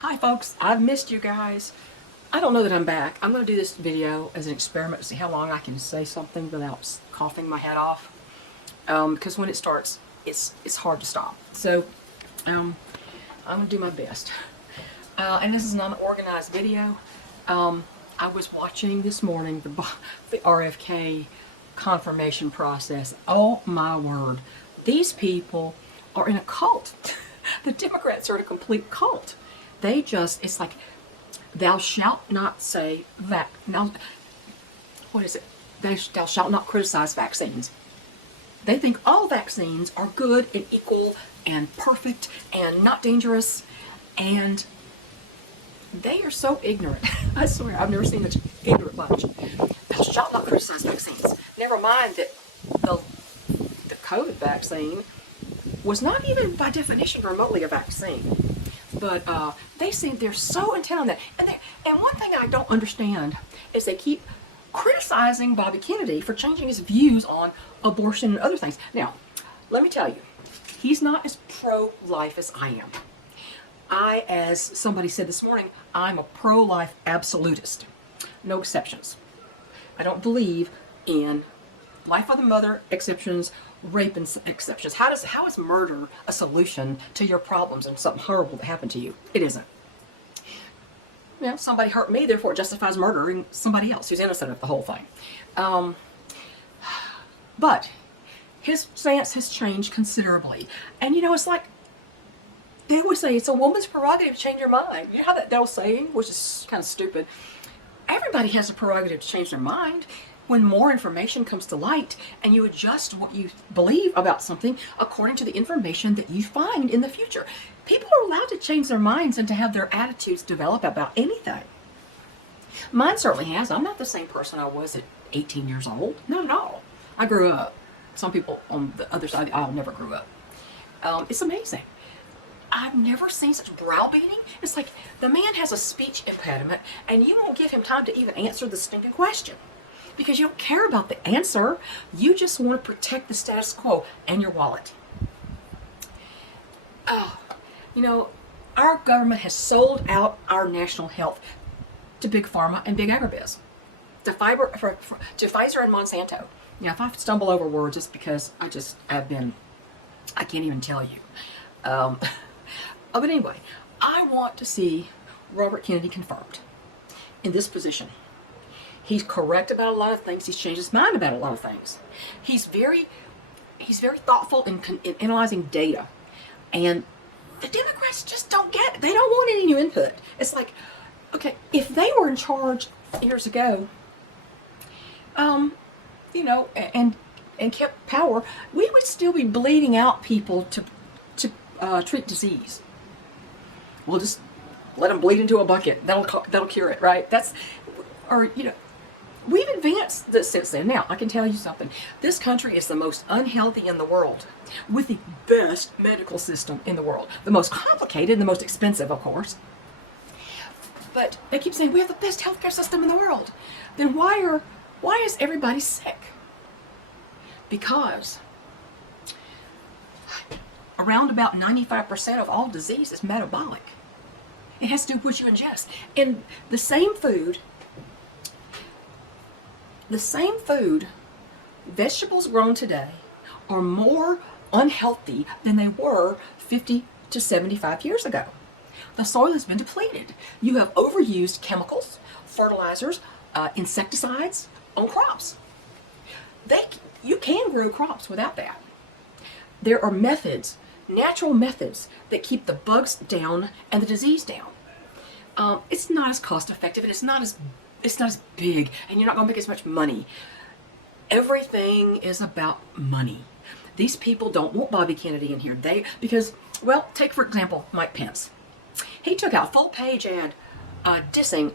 Hi folks, I've missed you guys. I don't know that I'm back. I'm going to do this video as an experiment to see how long I can say something without coughing my head off. Because when it starts, it's hard to stop. So I'm going to do my best. And this is not an organized video. I was watching this morning the RFK confirmation process. Oh my word. These people are in a cult. The Democrats are in a complete cult. It's like, thou shalt not say that. Now, what is it? Thou shalt not criticize vaccines. They think all vaccines are good and equal and perfect and not dangerous. And they are so ignorant. I swear, I've never seen such an ignorant bunch. Thou shalt not criticize vaccines. Never mind that the COVID vaccine was not even by definition remotely a vaccine. But they seem they're so intent on that. And one thing I don't understand is they keep criticizing Bobby Kennedy for changing his views on abortion and other things. Now, let me tell you, he's not as pro-life as I am. As somebody said this morning, I'm a pro-life absolutist. No exceptions. I don't believe in life of the mother exceptions, rape and exceptions. How is murder a solution to your problems and something horrible that happened to you? It isn't. You know, somebody hurt me, therefore it justifies murdering somebody else who's innocent of the whole thing. But his stance has changed considerably. And you know, it's like, they always say it's a woman's prerogative to change her mind. You know how that old saying, which is kind of stupid. Everybody has a prerogative to change their mind. When more information comes to light and you adjust what you believe about something according to the information that you find in the future. People are allowed to change their minds and to have their attitudes develop about anything. Mine certainly has. I'm not the same person I was at 18 years old. Not at all. I grew up. Some people on the other side of the aisle never grew up. It's amazing. I've never seen such browbeating. It's like the man has a speech impediment and you won't give him time to even answer the stinking question. Because you don't care about the answer. You just want to protect the status quo and your wallet. Oh, you know, our government has sold out our national health to Big Pharma and Big Agribiz. To Pfizer and Monsanto. Now, if I stumble over words, it's because I can't even tell you. But anyway, I want to see Robert Kennedy confirmed in this position. He's correct about a lot of things. He's changed his mind about a lot of things. He's very thoughtful in analyzing data. And the Democrats just don't get it. They don't want any new input. It's like, okay, if they were in charge years ago, you know, and kept power, we would still be bleeding out people to treat disease. We'll just let them bleed into a bucket. That'll cure it, right? You know. We've advanced since then. Now, I can tell you something. This country is the most unhealthy in the world, with the best medical system in the world. The most complicated, the most expensive, of course. But they keep saying we have the best healthcare system in the world. Then why is everybody sick? Because around about 95% of all disease is metabolic. It has to do with what you ingest. And the same food, vegetables grown today are more unhealthy than they were 50 to 75 years ago. The soil has been depleted. You have overused chemicals, fertilizers, insecticides on crops. You can grow crops without that. There are methods, natural methods, that keep the bugs down and the disease down. It's not as cost effective and it's not as big, and you're not going to make as much money. Everything is about money. These people don't want Bobby Kennedy in here. Because, take for example Mike Pence. He took out a full-page ad dissing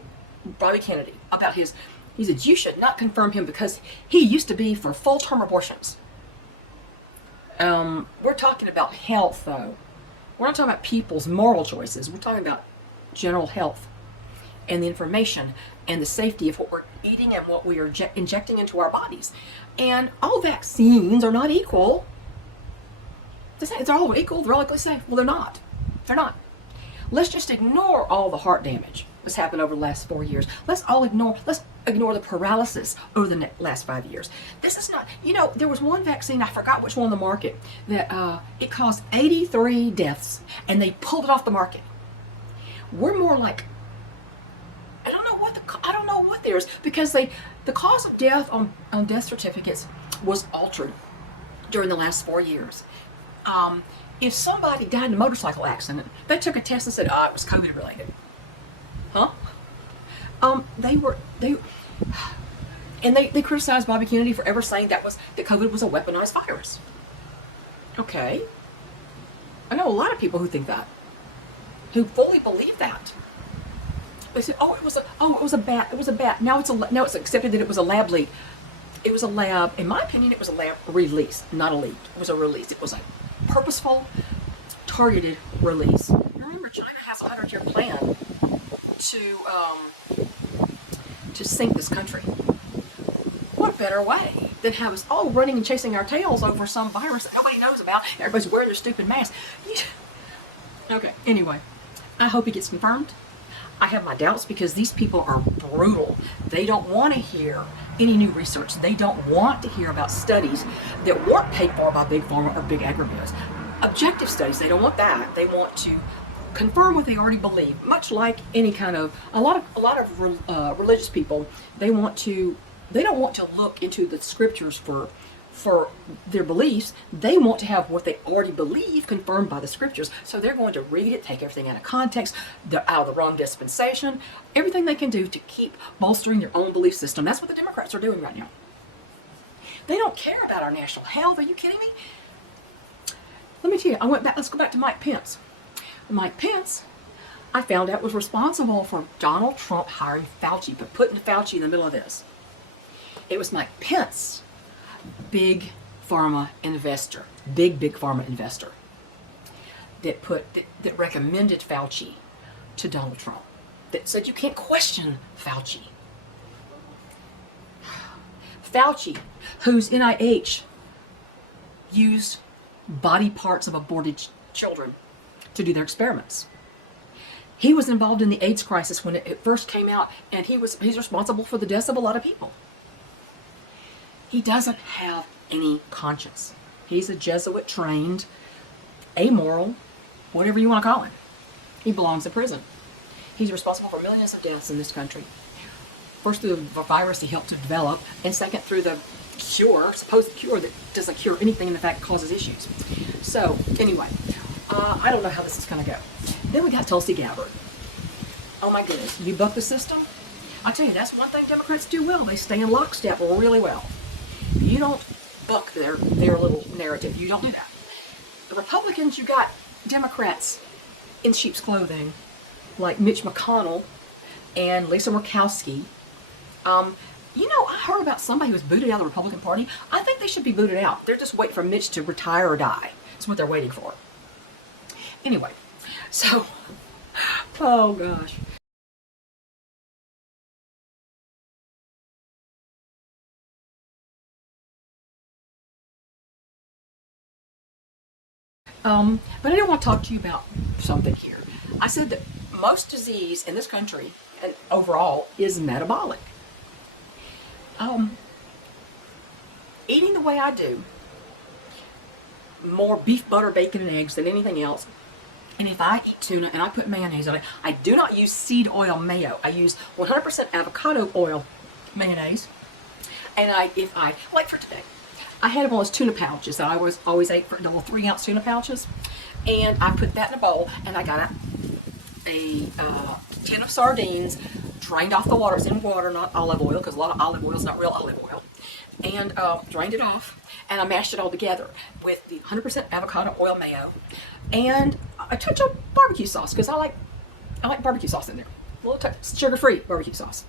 Bobby Kennedy about he said, you should not confirm him because he used to be for full-term abortions. We're talking about health, though. We're not talking about people's moral choices. We're talking about general health and the information and the safety of what we're eating and what we are injecting into our bodies. And all vaccines are not equal. They're all equal. They're all equally safe. Well, they're not. They're not. Let's just ignore all the heart damage that's happened over the last 4 years. Let's ignore the paralysis over the last 5 years. This is not, there was one vaccine, I forgot which one on the market, that it caused 83 deaths, and they pulled it off the market. We're more like, I don't know what there is, because the cause of death on death certificates was altered during the last 4 years. If somebody died in a motorcycle accident, they took a test and said, it was COVID related. Huh? They criticized Bobby Kennedy for ever saying that COVID was a weaponized virus. Okay. I know a lot of people who think that, who fully believe that. They said, it was a bat. Now it's accepted that it was a lab leak. It was a lab, in my opinion, it was a lab release, not a leak. It was a release. It was a purposeful, targeted release. Remember, China has a 100-year plan to sink this country. What better way than have us all running and chasing our tails over some virus that nobody knows about? Everybody's wearing their stupid masks. Okay, anyway, I hope it gets confirmed. I have my doubts because these people are brutal. They don't want to hear any new research. They don't want to hear about studies that weren't paid for by Big Pharma or Big Agribusiness. Objective studies, they don't want that. They want to confirm what they already believe. Much like any kind of, a lot of religious people, they don't want to look into the scriptures for their beliefs. They want to have what they already believe confirmed by the scriptures. So they're going to read it, take everything out of context. They're out of the wrong dispensation. Everything they can do to keep bolstering their own belief system. That's what the Democrats are doing right now. They don't care about our national health. Are you kidding me? Let me tell you, let's go back to Mike Pence. Mike Pence, I found out, was responsible for Donald Trump hiring Fauci, but putting Fauci in the middle of this. It was Mike Pence, big pharma investor, big pharma investor, that recommended Fauci to Donald Trump, that said you can't question Fauci. Fauci, whose NIH used body parts of aborted children to do their experiments. He was involved in the AIDS crisis when it first came out, and he's responsible for the deaths of a lot of people. He doesn't have any conscience. He's a Jesuit trained, amoral, whatever you want to call him. He belongs in prison. He's responsible for millions of deaths in this country. First through the virus he helped to develop, and second through the supposed cure that doesn't cure anything, and in fact causes issues. So anyway, I don't know how this is going to go. Then we got Tulsi Gabbard. Oh my goodness, you buck the system? I tell you, that's one thing Democrats do well. They stay in lockstep really well. You don't buck their little narrative. You don't do that. The Republicans, you got Democrats in sheep's clothing, like Mitch McConnell and Lisa Murkowski. I heard about somebody who was booted out of the Republican Party. I think they should be booted out. They're just waiting for Mitch to retire or die. That's what they're waiting for. Anyway, so, oh gosh. But I do want to talk to you about something here. I said that most disease in this country and overall is metabolic. Eating the way I do, more beef, butter, bacon, and eggs than anything else. And if I eat tuna and I put mayonnaise on it, I do not use seed oil mayo. I use 100% avocado oil mayonnaise. And like for today, I had one of those tuna pouches that I always ate, for little 3-ounce tuna pouches. And I put that in a bowl, and I got a tin of sardines, drained off the water. It's in water, not olive oil, because a lot of olive oil is not real olive oil. And drained it off, and I mashed it all together with the 100% avocado oil mayo, and a touch of barbecue sauce, because I like barbecue sauce in there. A little touch, sugar-free barbecue sauce.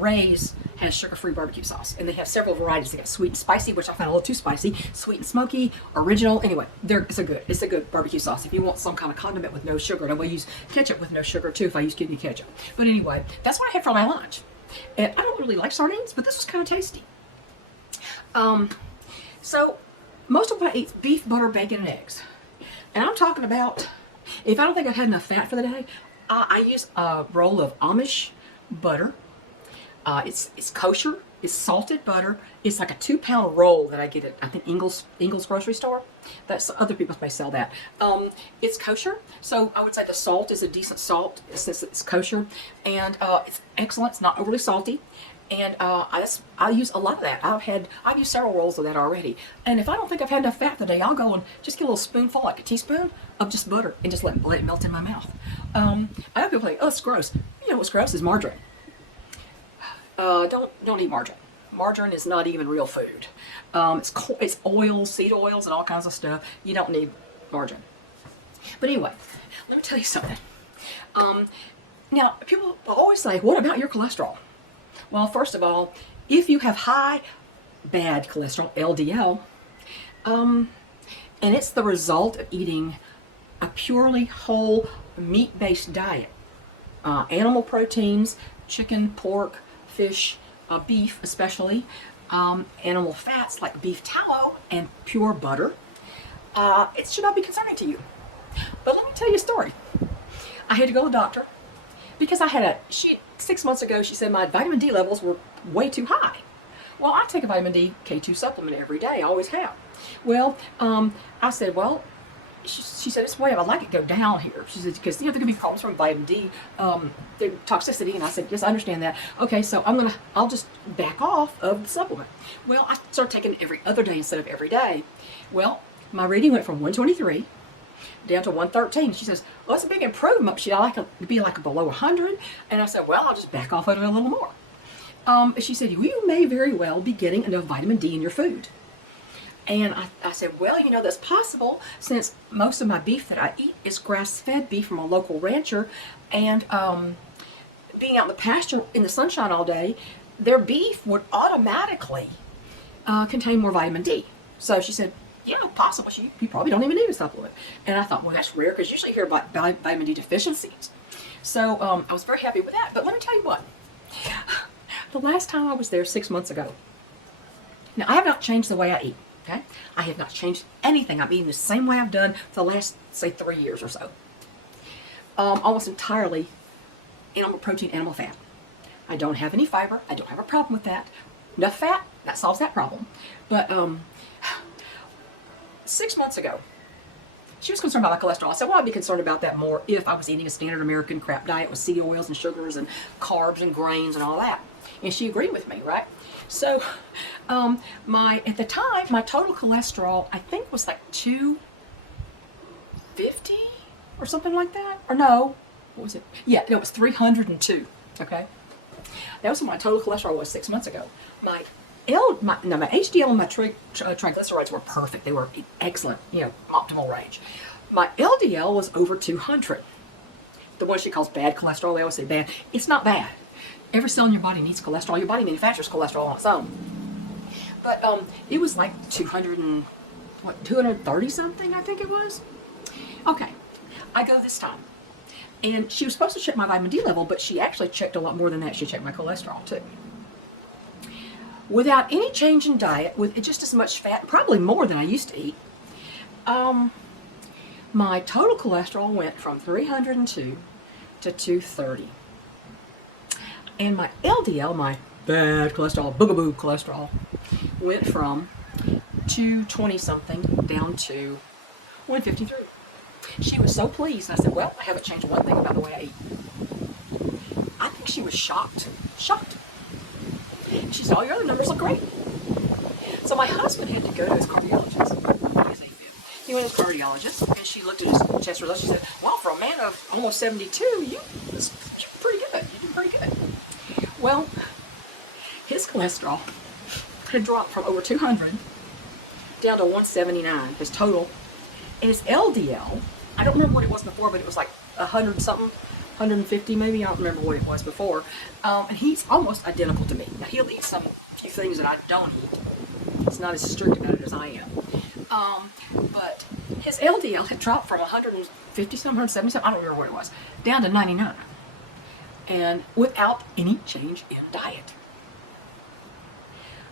Ray's has sugar-free barbecue sauce, and they have several varieties. They got sweet and spicy, which I found a little too spicy. Sweet and smoky, original. Anyway, it's a good barbecue sauce. If you want some kind of condiment with no sugar, and I will use ketchup with no sugar too if I use kidney ketchup. But anyway, that's what I had for my lunch. And I don't really like sardines, but this was kind of tasty. So most of what I eat is beef, butter, bacon, and eggs. And I'm talking about, If I don't think I've had enough fat for the day, I use a roll of Amish butter. It's kosher. It's salted butter. It's like a 2-pound roll that I get at, I think, Ingles grocery store. That's, other people may sell that. It's kosher, so I would say the salt is a decent salt since it's kosher, and it's excellent. It's not overly salty, and I use a lot of that. I've used several rolls of that already. And if I don't think I've had enough fat today, I'll go and just get a little spoonful, like a teaspoon, of just butter, and just let it melt in my mouth. I know people think, oh, it's gross. You know what's gross is margarine. Don't eat margarine. Margarine is not even real food. It's oils, seed oils, and all kinds of stuff. You don't need margarine. But anyway, let me tell you something. Now, people always say, what about your cholesterol? Well, first of all, if you have high bad cholesterol, LDL, and it's the result of eating a purely whole meat-based diet, animal proteins, chicken, pork, fish, beef especially, animal fats like beef tallow and pure butter, it should not be concerning to you. But let me tell you a story. I had to go to the doctor because I had 6 months ago, she said my vitamin D levels were way too high. Well, I take a vitamin D K2 supplement every day. I always have. Well, I said, well, she said, it's way I'd like it to go down here. She said, because, there could be problems from vitamin D, the toxicity. And I said, yes, I understand that. Okay, so I'll just back off of the supplement. Well, I started taking it every other day instead of every day. Well, my reading went from 123 down to 113. She says, well, that's a big improvement. I like it to be like below 100. And I said, well, I'll just back off of it a little more. She said, you may very well be getting enough vitamin D in your food. And I said, well, that's possible since most of my beef that I eat is grass-fed beef from a local rancher. And being out in the pasture in the sunshine all day, their beef would automatically contain more vitamin D. So she said, yeah, possible. You probably don't even need a supplement. And I thought, well, that's rare because usually you hear about vitamin D deficiencies. So I was very happy with that. But let me tell you what. The last time I was there 6 months ago, now I have not changed the way I eat. Okay? I have not changed anything. I'm eating the same way I've done for the last, say, 3 years or so. Almost entirely animal protein, animal fat. I don't have any fiber. I don't have a problem with that. Enough fat, that solves that problem. But 6 months ago, she was concerned about my cholesterol. I said, well, I'd be concerned about that more if I was eating a standard American crap diet with seed oils and sugars and carbs and grains and all that. And she agreed with me, right? So, at the time, my total cholesterol, I think, was like 250 or something like that. Or no, what was it? Yeah, it was 302, okay? That was what my total cholesterol was 6 months ago. My HDL and my triglycerides were perfect. They were excellent, optimal range. My LDL was over 200. The one she calls bad cholesterol, they always say bad. It's not bad. Every cell in your body needs cholesterol. Your body manufactures cholesterol on its own. But it was like 230 something, I think it was. Okay, I go this time. And she was supposed to check my vitamin D level, but she actually checked a lot more than that. She checked my cholesterol too. Without any change in diet, with just as much fat, probably more than I used to eat, my total cholesterol went from 302 to 230. And my LDL, my bad cholesterol, boogaboo cholesterol, went from 220 something down to 153. She was so pleased. And I said, well, I haven't changed one thing about the way I eat. I think she was shocked. She said, all your other numbers look great. So my husband had to go to his cardiologist. He went to his cardiologist, and she looked at his chest results. She said, well, for a man of almost 72, you're pretty good. You did pretty good. Well, his cholesterol had dropped from over 200 down to 179, his total. And his LDL, I don't remember what it was before, but it was like 100 something, 150 maybe. I don't remember what it was before. And he's almost identical to me. Now, he'll eat some few things that I don't eat. He's not as strict about it as I am. But his LDL had dropped from 150 something, 170 something, I don't remember what it was, down to 99. And without any change in diet.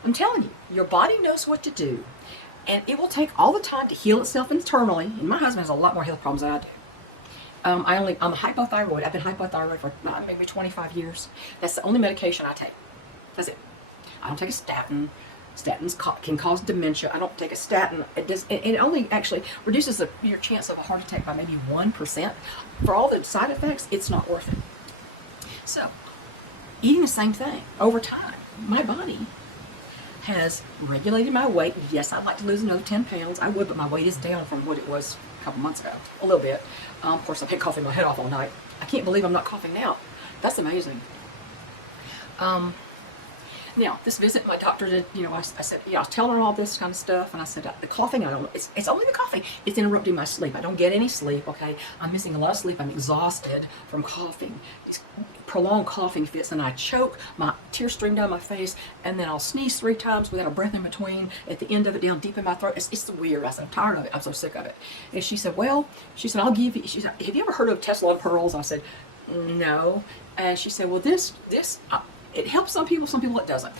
I'm telling you, your body knows what to do, and it will take all the time to heal itself internally. And my husband has a lot more health problems than I do. I'm a hypothyroid. I've been hypothyroid for maybe 25 years. That's the only medication I take. That's it. I don't take a statin. Statins can cause dementia. I don't take a statin. It only actually reduces your chance of a heart attack by maybe 1%. For all the side effects, it's not worth it. So, eating the same thing over time, my body has regulated my weight. Yes, I'd like to lose another 10 pounds. I would, but my weight is down from what it was a couple months ago. A little bit. Of course, I've been coughing my head off all night. I can't believe I'm not coughing now. That's amazing. Now, this visit, my doctor did, I said, I was telling her all this kind of stuff, and I said, the coughing, I don't know, it's only the coughing. It's interrupting my sleep. I don't get any sleep, okay? I'm missing a lot of sleep. I'm exhausted from coughing. It's prolonged coughing fits, and I choke, my tears stream down my face, and then I'll sneeze 3 times without a breath in between, at the end of it, down deep in my throat. It's weird. I said, I'm tired of it. I'm so sick of it. And she said, I'll give you, she said, have you ever heard of Tesla and pearls? I said, no. And she said, well, this, it helps some people it doesn't.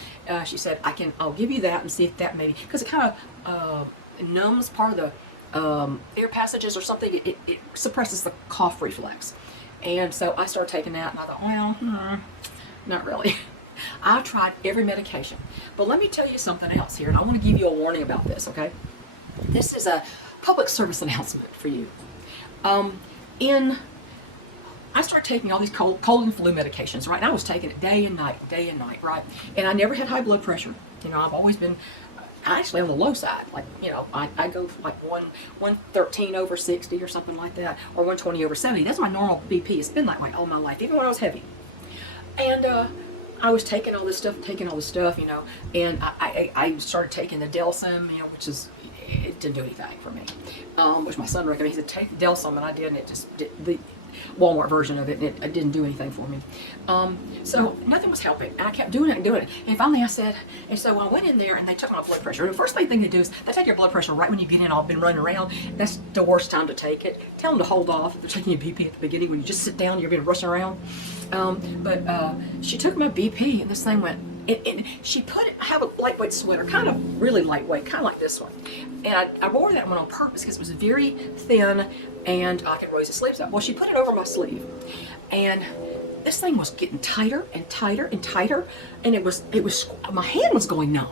She said, I'll give you that and see if that maybe, because it kind of numbs part of the air passages or something. It suppresses the cough reflex. And so I started taking that, and I thought, well, not really. I've tried every medication. But let me tell you something else here, and I want to give you a warning about this, okay? This is a public service announcement for you. I started taking all these cold and flu medications, right? And I was taking it day and night, right? And I never had high blood pressure. I've always been actually on the low side. Like, I go like 113 over 60 or something like that, or 120 over 70. That's my normal BP. It's been that way all my life, even when I was heavy. And I was taking all this stuff, and I started taking the Delsym, which it didn't do anything for me. Which my son recommended. He said, take the Delsym, and I did, and it just did the Walmart version of it, and it didn't do anything for me. So nothing was helping, and I kept doing it. And finally I said, and so I went in there, and they took my blood pressure. And the first thing they do is they take your blood pressure right when you get in. I've been running around. That's the worst time to take it. Tell them to hold off if they're taking your BP at the beginning. When you just sit down, you're going to rush around. But she took my BP, and this thing went. And she I have a lightweight sweater, kind of really lightweight, kind of like this one. And I wore that one on purpose because it was very thin and I could raise the sleeves up. Well, she put it over my sleeve, and this thing was getting tighter and tighter and tighter, and it was my hand was going numb.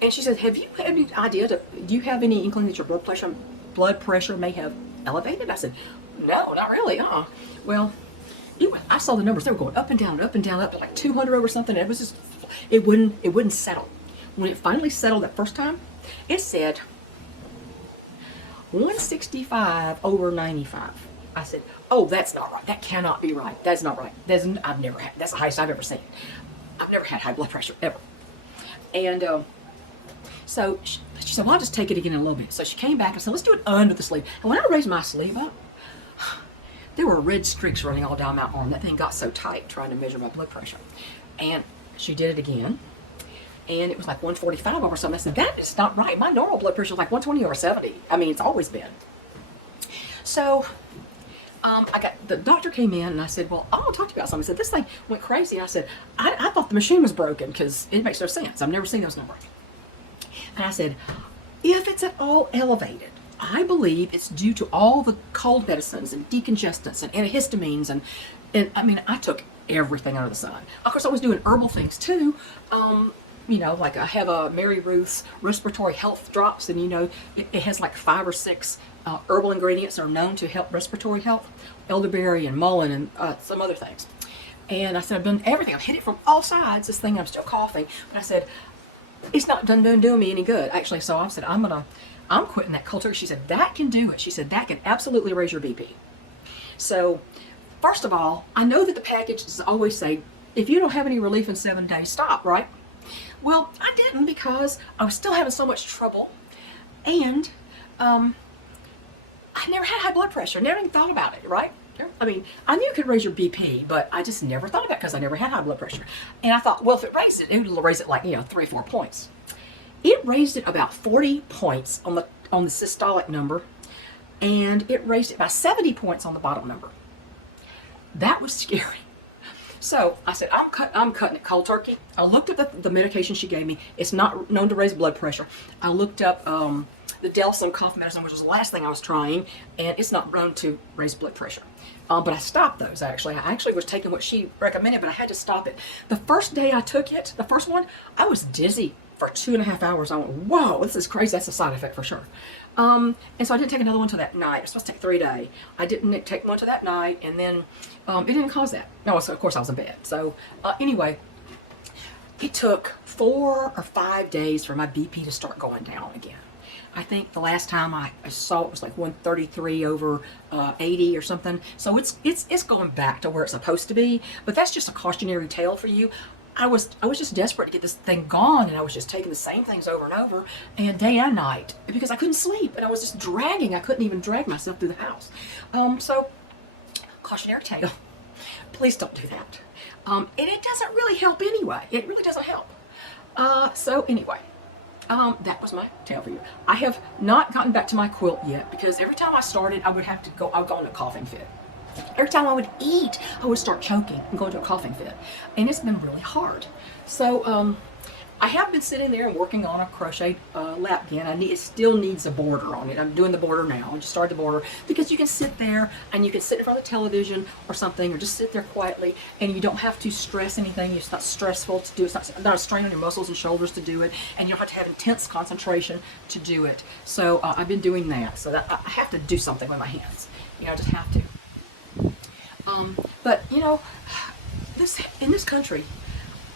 And she said, have you had any idea, do you have any inkling that your blood pressure may have elevated? I said, no, not really, Well, I saw the numbers. They were going up and down, up to like 200 over something. And it was just, it wouldn't settle. When it finally settled that first time, it said 165 over 95. I said, oh, that's not right. That cannot be right. That's not right. That's the highest I've ever seen. I've never had high blood pressure, ever. And so she said, well, I'll just take it again in a little bit. So she came back and said, let's do it under the sleeve. And when I raised my sleeve up, there were red streaks running all down my arm. That thing got so tight trying to measure my blood pressure. And she did it again, and it was like 145 over something. I said, that is not right. My normal blood pressure is like 120 over 70. I mean, it's always been. So the doctor came in, and I said, well, I'll talk to you about something. He said, this thing went crazy. And I said, I thought the machine was broken because it makes no sense. I've never seen those numbers. And I said, if it's at all elevated, I believe it's due to all the cold medicines and decongestants and antihistamines and I mean, I took everything under the sun. Of course, I was doing herbal things too. Like I have a Mary Ruth's respiratory health drops, and it has like 5 or 6 herbal ingredients that are known to help respiratory health, elderberry and mullein and some other things. And I said, I've done everything. I've hit it from all sides. This thing, I'm still coughing, but I said, it's not doing me any good, actually. So I said, I'm quitting that cold turkey. She said, that can do it. She said, that can absolutely raise your BP. So, first of all, I know that the packages always say, if you don't have any relief in 7 days, stop, right? Well, I didn't, because I was still having so much trouble. And I never had high blood pressure. Never even thought about it, right? I mean, I knew it could raise your BP, but I just never thought about it because I never had high blood pressure. And I thought, well, if it raised it would raise it like, 3 or 4 points. It raised it about 40 points on the systolic number, and it raised it by 70 points on the bottom number. That was scary. So I said, I'm cutting it cold turkey. I looked up the medication she gave me. It's not known to raise blood pressure. I looked up the Delsum cough medicine, which was the last thing I was trying, and it's not known to raise blood pressure. But I stopped those actually. I actually was taking what she recommended, but I had to stop it. The first day I took it, the first one, I was dizzy for 2.5 hours. I went, whoa, this is crazy. That's a side effect for sure. And so I didn't take another one till that night. I was supposed to take 3 a day. I didn't take one till that night, and then it didn't cause that. No, so of course I was in bed. So anyway, it took 4 or 5 days for my BP to start going down again. I think the last time I saw it was like 133 over 80 or something. So it's going back to where it's supposed to be. But that's just a cautionary tale for you. I was just desperate to get this thing gone, and I was just taking the same things over and over, and day and night, because I couldn't sleep, and I was just dragging. I couldn't even drag myself through the house. So cautionary tale. Please don't do that. And it doesn't really help anyway. It really doesn't help. So anyway. That was my tale for you. I have not gotten back to my quilt yet, because every time I started, I would go into a coughing fit. Every time I would eat, I would start choking and go into a coughing fit. And it's been really hard. So, I have been sitting there and working on a crochet lapghan. It still needs a border on it. I'm doing the border now. I just started the border, because you can sit there and you can sit in front of the television or something, or just sit there quietly, and you don't have to stress anything. It's not stressful to do it. It's not a strain on your muscles and shoulders to do it, and you don't have to have intense concentration to do it. So I've been doing that. So that I have to do something with my hands. I just have to. But in this country,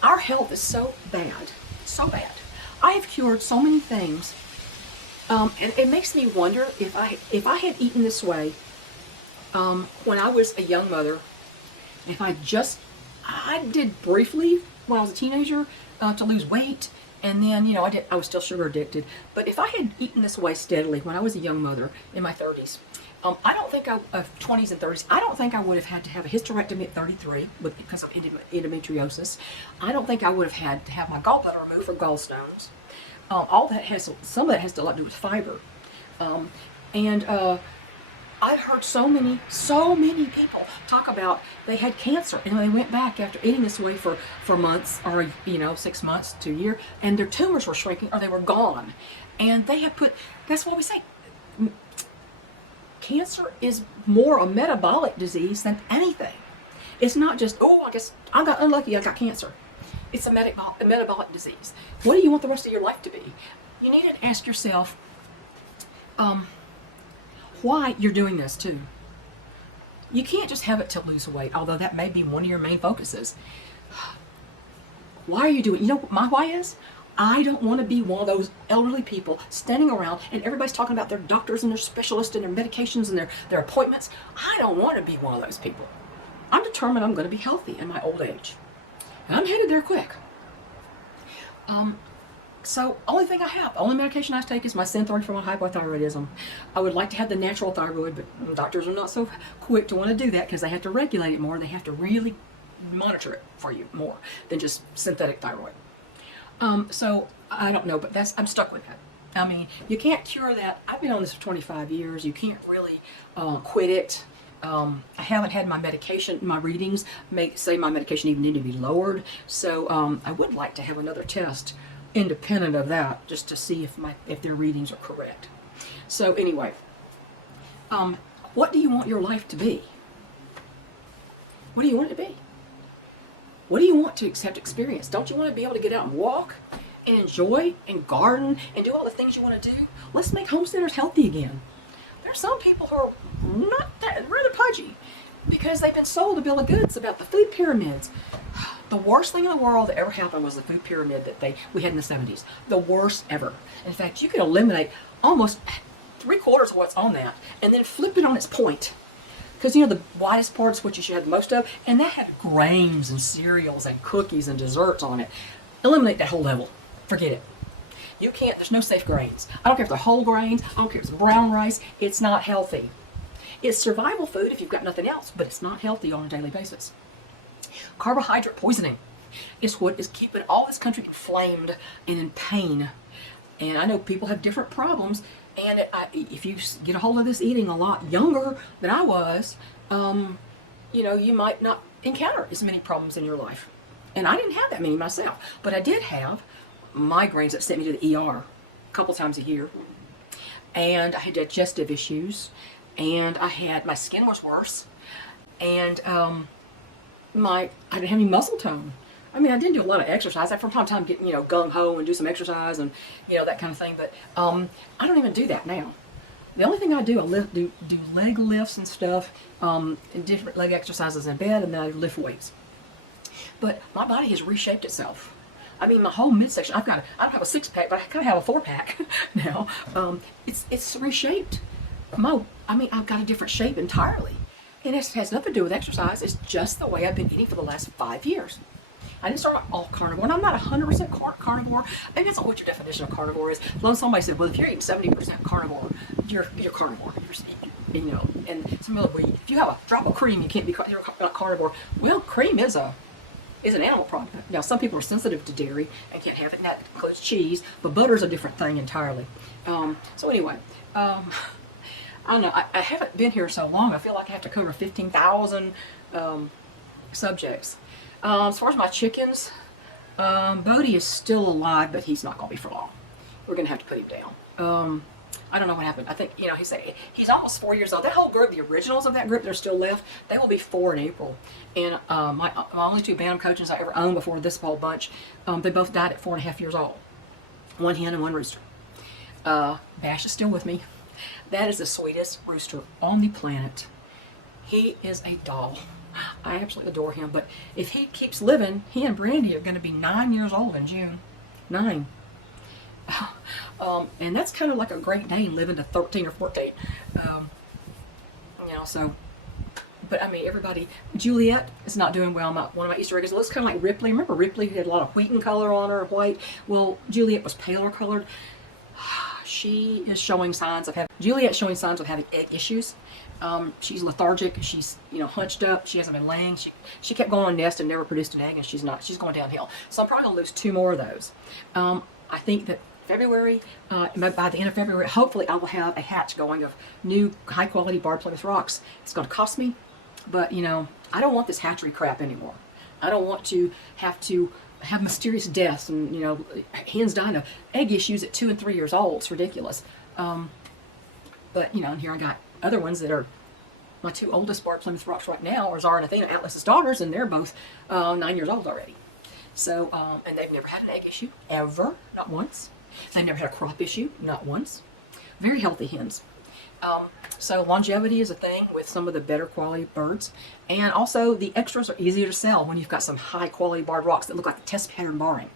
our health is so bad. So bad. I have cured so many things, and it makes me wonder if I had eaten this way when I was a young mother. If I did briefly when I was a teenager to lose weight, and then I was still sugar addicted. But if I had eaten this way steadily when I was a young mother in my 30s, I don't think 20s and 30s, I don't think I would have had to have a hysterectomy at 33 because of endometriosis. I don't think I would have had to have my gallbladder removed for gallstones. Some of that has to do with fiber. I've heard so many people talk about they had cancer, and they went back after eating this way for months, or 6 months to a year, and their tumors were shrinking or they were gone. And they have that's what we say. Cancer is more a metabolic disease than anything. It's not just, I guess I got unlucky, I got cancer. It's a metabolic disease. What do you want the rest of your life to be? You need to ask yourself why you're doing this too. You can't just have it to lose weight, although that may be one of your main focuses. Why are you doing it? You know what my why is? I don't want to be one of those elderly people standing around and everybody's talking about their doctors and their specialists and their medications and their appointments. I don't want to be one of those people. I'm determined I'm going to be healthy in my old age. And I'm headed there quick. So only medication I take is my Synthroid for my hypothyroidism. I would like to have the natural thyroid, but doctors are not so quick to want to do that, because they have to regulate it more. They have to really monitor it for you more than just synthetic thyroid. So I don't know, but I'm stuck with that. I mean, you can't cure that. I've been on this for 25 years. You can't really quit it. I haven't had my medication, my readings say my medication even need to be lowered. So I would like to have another test independent of that, just to see if their readings are correct. So anyway, what do you want your life to be? What do you want it to be? What do you want to experience? Don't you want to be able to get out and walk and enjoy and garden and do all the things you want to do? Let's make home centers healthy again. There's some people who are rather pudgy because they've been sold a bill of goods about the food pyramids. The worst thing in the world that ever happened was the food pyramid that we had in the 70s. The worst ever. In fact, you could eliminate almost 3/4 of what's on that and then flip it on its point. Because the widest part is what you should have the most of, and that had grains and cereals and cookies and desserts on it. Eliminate that whole level. Forget it. You can't, there's no safe grains. I don't care if they're whole grains, I don't care if it's brown rice, it's not healthy. It's survival food if you've got nothing else, but it's not healthy on a daily basis. Carbohydrate poisoning is what is keeping all this country inflamed and in pain. And I know people have different problems. And if you get a hold of this eating a lot younger than I was, you might not encounter as many problems in your life. And I didn't have that many myself, but I did have migraines that sent me to the ER a couple times a year. and I had digestive issues, and my skin was worse, and I didn't have any muscle tone. I mean, I didn't do a lot of exercise. I from time to time get, gung-ho and do some exercise and, that kind of thing. But I don't even do that now. The only thing I do, do leg lifts and stuff, and different leg exercises in bed, and then I lift weights. But my body has reshaped itself. I mean, my whole midsection, I don't have a 6-pack, but I kind of have a 4-pack now. It's reshaped. I've got a different shape entirely. And it has nothing to do with exercise. It's just the way I've been eating for the last 5 years. I didn't start all carnivore, and I'm not 100% carnivore. Maybe that's not what your definition of carnivore is. Somebody said, well, if you're eating 70% carnivore, you're carnivore. And some other way, if you have a drop of cream, you can't be you're not carnivore. Well, cream is an animal product. Now, some people are sensitive to dairy and can't have it, and that includes cheese, but butter's a different thing entirely. So anyway, I don't know. I haven't been here so long. I feel like I have to cover 15,000 subjects. As far as my chickens, Bodie is still alive, but he's not going to be for long. We're going to have to put him down. I don't know what happened. I think, he's almost 4 years old. That whole group, the originals of that group, they're still left. They will be 4 in April. And my only 2 Bantam coaches I ever owned before this whole bunch, they both died at 4.5 years old. 1 hen and 1 rooster. Bash is still with me. That is the sweetest rooster on the planet. He is a doll. I absolutely adore him, but if he keeps living, he and Brandy are going to be 9 years old in June. 9. And that's kind of like a Great Dane living to 13 or 14. But I mean, everybody, Juliet is not doing well. One of my Easter eggs looks kind of like Ripley. Remember Ripley had a lot of wheaten color on her, white? Well, Juliet was paler colored. Juliet's showing signs of having egg issues. She's lethargic. She's hunched up. She hasn't been laying. She kept going on nest and never produced an egg, and she's going downhill. So I'm probably gonna lose 2 more of those. I think that February, by the end of February, hopefully I will have a hatch going of new high quality barred Plymouth rocks. It's going to cost me, but I don't want this hatchery crap anymore. I don't want to have mysterious deaths and hens dying of egg issues at 2 and 3 years old. It's ridiculous. But and here I got other ones that are my 2 oldest barred Plymouth rocks right now are Zara and Athena, Atlas's daughters, and they're both 9 years old already. So and they've never had an egg issue ever, not once. They've never had a crop issue, not once. Very healthy hens. So longevity is a thing with some of the better quality birds, and also the extras are easier to sell when you've got some high quality barred rocks that look like test pattern barring.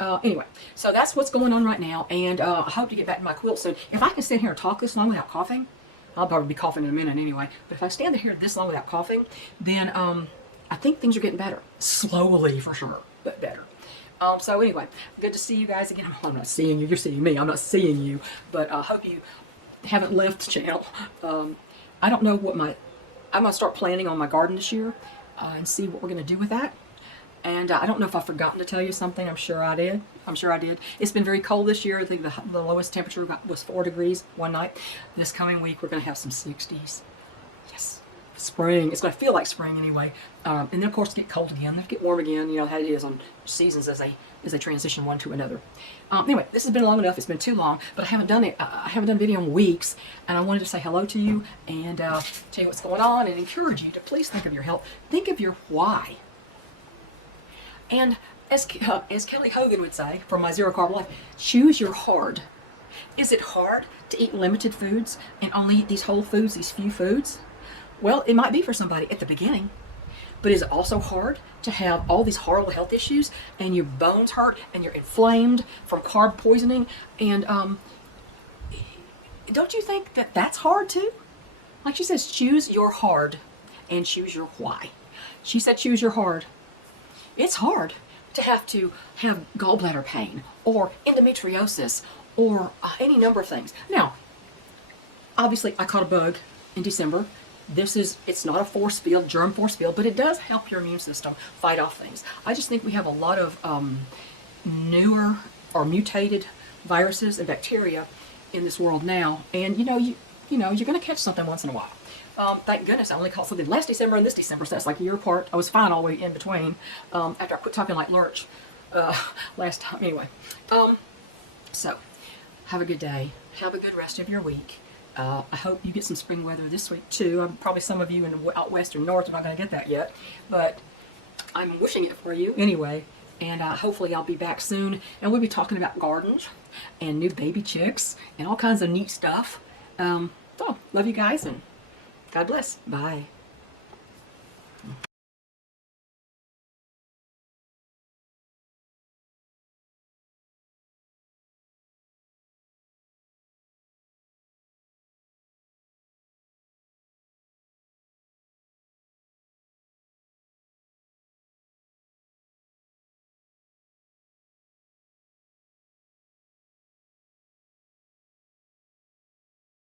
Anyway, so that's what's going on right now, and I hope to get back to my quilt soon. If I can stand here and talk this long without coughing, I'll probably be coughing in a minute anyway, but if I stand here this long without coughing, then I think things are getting better. Slowly for sure, but better. So anyway, good to see you guys again. I'm not seeing you, you're seeing me. I'm not seeing you, but I hope you haven't left the channel. I don't know what I'm going to start planning on my garden this year and see what we're going to do with that. And I don't know if I've forgotten to tell you something. I'm sure I did. It's been very cold this year. I think the lowest temperature was 4 degrees one night. This coming week, we're going to have some 60s. Yes. Spring. It's going to feel like spring anyway. And then, of course, get cold again. Then get warm again. How it is on seasons as they transition one to another. Anyway, this has been long enough. It's been too long, but I haven't done it. I haven't done a video in weeks, and I wanted to say hello to you and tell you what's going on and encourage you to please think of your health. Think of your why. And as Kelly Hogan would say, from My Zero Carb Life, choose your hard. Is it hard to eat limited foods and only eat these whole foods, these few foods? Well, it might be for somebody at the beginning. But is it also hard to have all these horrible health issues and your bones hurt and you're inflamed from carb poisoning? And don't you think that that's hard too? Like she says, choose your hard and choose your why. She said choose your hard. It's hard to have gallbladder pain or endometriosis or any number of things. Now, obviously I caught a bug in December. It's not a force field, germ force field, but it does help your immune system fight off things. I just think we have a lot of newer or mutated viruses and bacteria in this world now, and you're going to catch something once in a while. Thank goodness I only caught something last December and this December, so that's like a year apart. I was fine all the way in between after I quit talking like Lurch last time. Anyway, so Have a good day. Have a good rest of your week. I hope you get some spring weather this week too. Probably some of you in the out west or north are not going to get that yet, but I'm wishing it for you anyway. And hopefully I'll be back soon, and we'll be talking about gardens and new baby chicks and all kinds of neat stuff. So love you guys, and God bless. Bye.